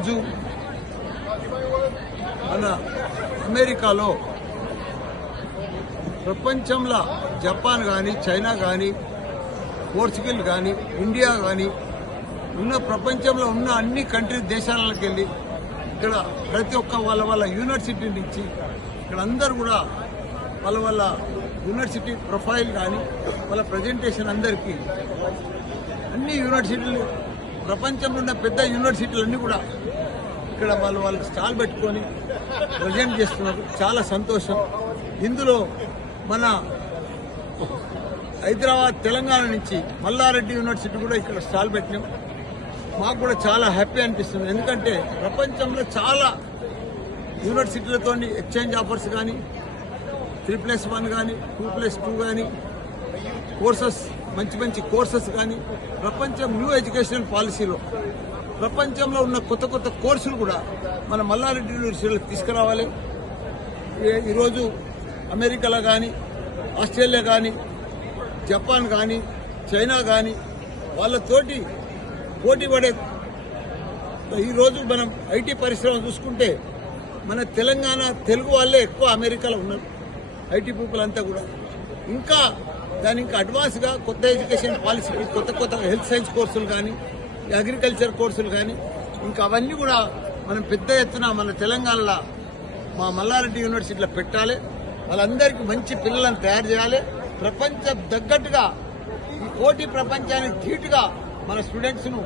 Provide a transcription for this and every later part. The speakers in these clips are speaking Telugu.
ఈరోజు మన అమెరికాలో ప్రపంచంలో జపాన్ కానీ చైనా కానీ పోర్చుగల్ కానీ ఇండియా కానీ ఉన్న ప్రపంచంలో ఉన్న అన్ని దేశాలకు వెళ్ళి ఇక్కడ ప్రతి ఒక్క వాళ్ళ యూనివర్సిటీ నుంచి ఇక్కడ అందరూ కూడా వాళ్ళ యూనివర్సిటీ ప్రొఫైల్ కానీ వాళ్ళ ప్రజెంటేషన్ అందరికీ అన్ని యూనివర్సిటీలు ప్రపంచంలో ఉన్న పెద్ద యూనివర్సిటీలన్నీ కూడా ఇక్కడ వాళ్ళు స్టాల్ పెట్టుకొని ప్రజెంట్ చేస్తున్నారు. చాలా సంతోషం. ఇందులో మన హైదరాబాద్ తెలంగాణ నుంచి మల్లారెడ్డి యూనివర్సిటీ కూడా ఇక్కడ స్టాల్ పెట్టినాం. మాకు కూడా చాలా హ్యాపీ అనిపిస్తుంది. ఎందుకంటే ప్రపంచంలో చాలా యూనివర్సిటీలతో ఎక్స్చేంజ్ ఆఫర్స్ కానీ 3+1 కానీ 2+2 కానీ కోర్సెస్ మంచి కోర్సెస్ కానీ ప్రపంచం న్యూ ఎడ్యుకేషన్ పాలసీలో ప్రపంచంలో ఉన్న కొత్త కోర్సులు కూడా మన మల్లారెడ్డి యూనివర్సిటీలో తీసుకురావాలి. ఈరోజు అమెరికాలో కానీ ఆస్ట్రేలియా కానీ జపాన్ కానీ చైనా కానీ వాళ్ళతోటి పోటీ పడే ఈరోజు మనం ఐటీ పరిశ్రమ చూసుకుంటే మన తెలంగాణ తెలుగు వాళ్ళే ఎక్కువ అమెరికాలో ఉన్నారు. ఐటీ పీపుల్ అంతా కూడా ఇంకా దాని ఇంకా అడ్వాన్స్గా కొత్త ఎడ్యుకేషన్ పాలసీ కొత్త హెల్త్ సైన్స్ కోర్సులు కానీ అగ్రికల్చర్ కోర్సులు కానీ ఇంకా అవన్నీ కూడా మనం పెద్ద ఎత్తున మన తెలంగాణలో మా మల్లారెడ్డి యూనివర్సిటీలో పెట్టాలి. వాళ్ళందరికీ మంచి పిల్లలను తయారు చేయాలి. ప్రపంచం తగ్గట్టుగా ఈ పోటీ ప్రపంచానికి ధీటుగా మన స్టూడెంట్స్ను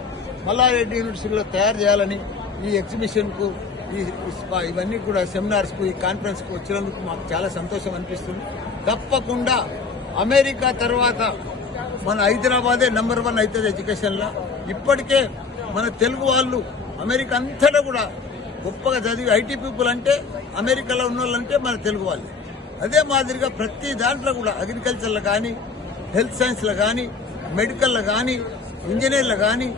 మల్లారెడ్డి యూనివర్సిటీలో తయారు చేయాలని ఈ ఎగ్జిబిషన్కు ఇవన్నీ కూడా సెమినార్స్కు ఈ కాన్ఫరెన్స్కు వచ్చినందుకు మాకు చాలా సంతోషం అనిపిస్తుంది. తప్పకుండా అమెరికా తర్వాత మన హైదరాబాదే నెంబర్ 1 అవుతుంది ఎడ్యుకేషన్లో. ఇప్పటికే మన తెలుగు వాళ్ళు అమెరికా అంతటా కూడా గొప్పగా చదివి ఐటీ పీపుల్ అంటే అమెరికాలో ఉన్న వాళ్ళంటే మన తెలుగు వాళ్ళు. అదే మాదిరిగా ప్రతి దాంట్లో కూడా అగ్రికల్చర్లో కానీ హెల్త్ సైన్స్లో కానీ మెడికల్లో కానీ ఇంజనీర్లు కానీ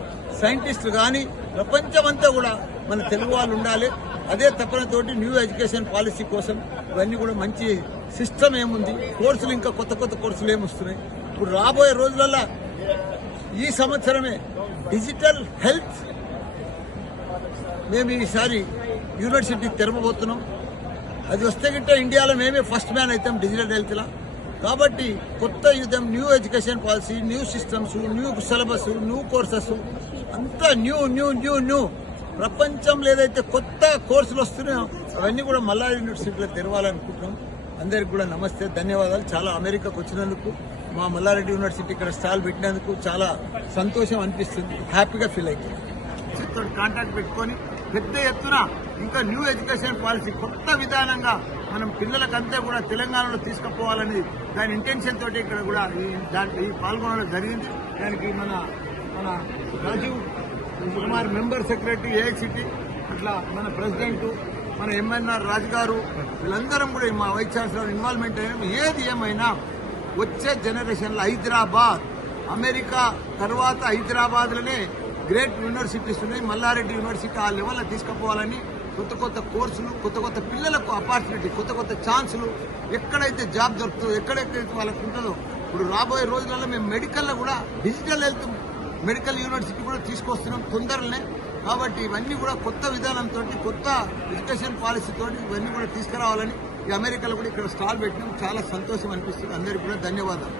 సైంటిస్టులు కానీ ప్రపంచమంతా కూడా మన తెలుగు వాళ్ళు ఉండాలి. అదే తపనతోటి న్యూ ఎడ్యుకేషన్ పాలసీ కోసం ఇవన్నీ కూడా మంచి సిస్టమ్ ఏముంది, కోర్సులు ఇంకా కొత్త కోర్సులు ఏమొస్తున్నాయి. ఇప్పుడు రాబోయే రోజులలో ఈ సంవత్సరమే డిజిటల్ హెల్త్ మేము ఈసారి యూనివర్సిటీ తెరవబోతున్నాం. అది వస్తే గిట్ట ఇండియాలో మేమే ఫస్ట్ మ్యాన్ అవుతాం డిజిటల్ హెల్త్లో. కాబట్టి కొత్త యుద్ధం new education policy, new systems, new syllabus, new courses అంతా న్యూ ప్రపంచంలో ఏదైతే కొత్త కోర్సులు వస్తున్నాయో అవన్నీ కూడా మల్లారెడ్డి యూనివర్సిటీలో తెరవాలనుకుంటున్నాం. అందరికి కూడా నమస్తే, ధన్యవాదాలు. చాలా అమెరికాకు వచ్చినందుకు మా మల్లారెడ్డి యూనివర్సిటీ ఇక్కడ స్టాల్ పెట్టినందుకు చాలా సంతోషం అనిపిస్తుంది. హ్యాపీగా ఫీల్ అవుతుంది. కాంటాక్ట్ పెట్టుకొని పెద్ద ఎత్తున ఇంకా న్యూ ఎడ్యుకేషన్ పాలసీ కొత్త విధానంగా మనం పిల్లలకంతా కూడా తెలంగాణలో తీసుకుపోవాలని దాని ఇంటెన్షన్ తోటి ఇక్కడ కూడా ఈ పాల్గొనడం జరిగింది. దానికి మన Rajiv Kumar member secretary AICT, అట్లా మన ప్రెసిడెంట్ మన ఎంఎన్ఆర్ రాజు గారు వీళ్ళందరం కూడా మా వైస్ ఛాన్సలర్ ఇన్వాల్వ్మెంట్ అయినా ఏది ఏమైనా వచ్చే జనరేషన్లో హైదరాబాద్ అమెరికా తర్వాత హైదరాబాద్లోనే గ్రేట్ యూనివర్సిటీస్ ఉన్నాయి. మల్లారెడ్డి యూనివర్సిటీ ఆ లెవెల్లో తీసుకుపోవాలని కొత్త కోర్సులు కొత్త పిల్లలకు ఆపర్చునిటీ కొత్త ఛాన్సులు ఎక్కడైతే జాబ్ దొరుకుతుందో ఎక్కడైతే వాళ్ళకు ఉంటుందో ఇప్పుడు రాబోయే రోజులలో మేము మెడికల్లో కూడా డిజిటల్ హెల్త్ మెడికల్ యూనివర్సిటీ కూడా తీసుకొస్తున్నాం తొందరనే. కాబట్టి ఇవన్నీ కూడా కొత్త విధానంతో కొత్త ఎడ్యుకేషన్ పాలసీతో ఇవన్నీ కూడా తీసుకురావాలని ఈ అమెరికాలో కూడా ఇక్కడ స్టాల్ పెట్టినాం. చాలా సంతోషం అనిపిస్తుంది. అందరికీ కూడా ధన్యవాదాలు.